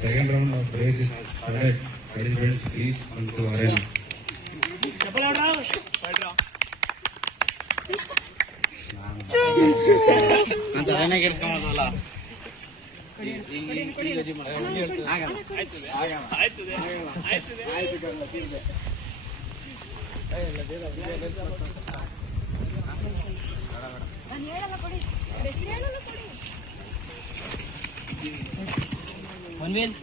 Second round of race is started. Participants, please come to arena. ಅಂತ ಅರೇನ ಗೆಲ್ಸ್ಕೊಂಬಲ್ಲ ಮನ್ವೇಲ್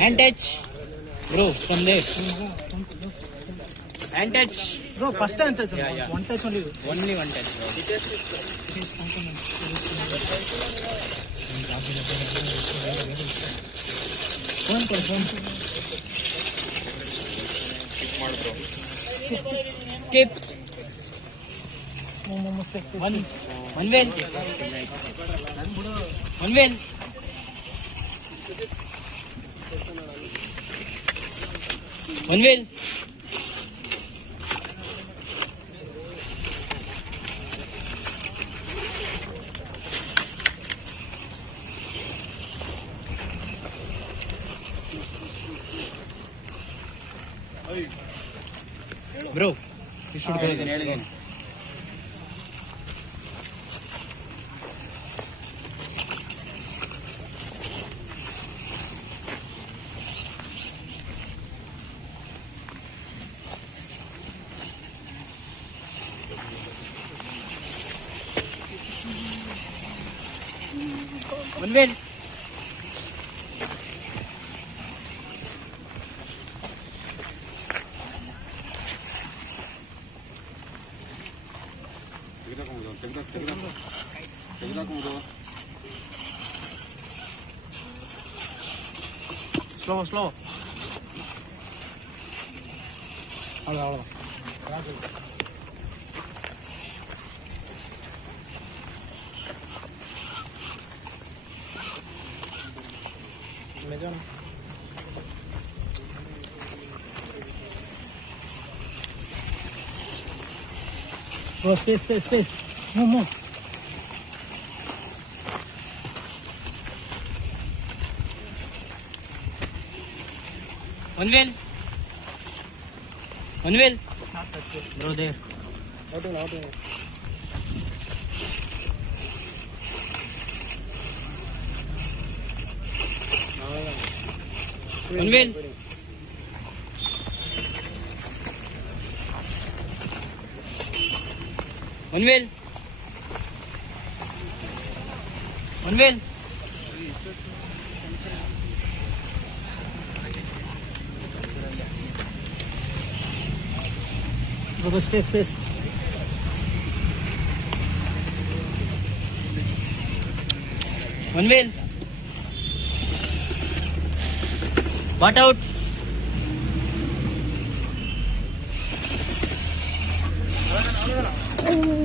hand touch bro from there hand touch bro first time touch one touch only one touch bro skip one wheel bro you should go again one wheel slow bro space more one wheel bro there one wheel bro space one wheel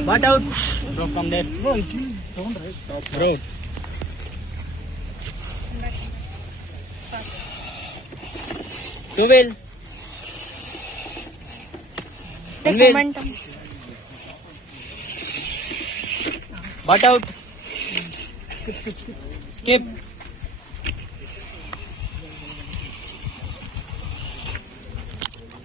butt out bro from there bro it's me down right bro two wheel take wheel. momentum butt out skip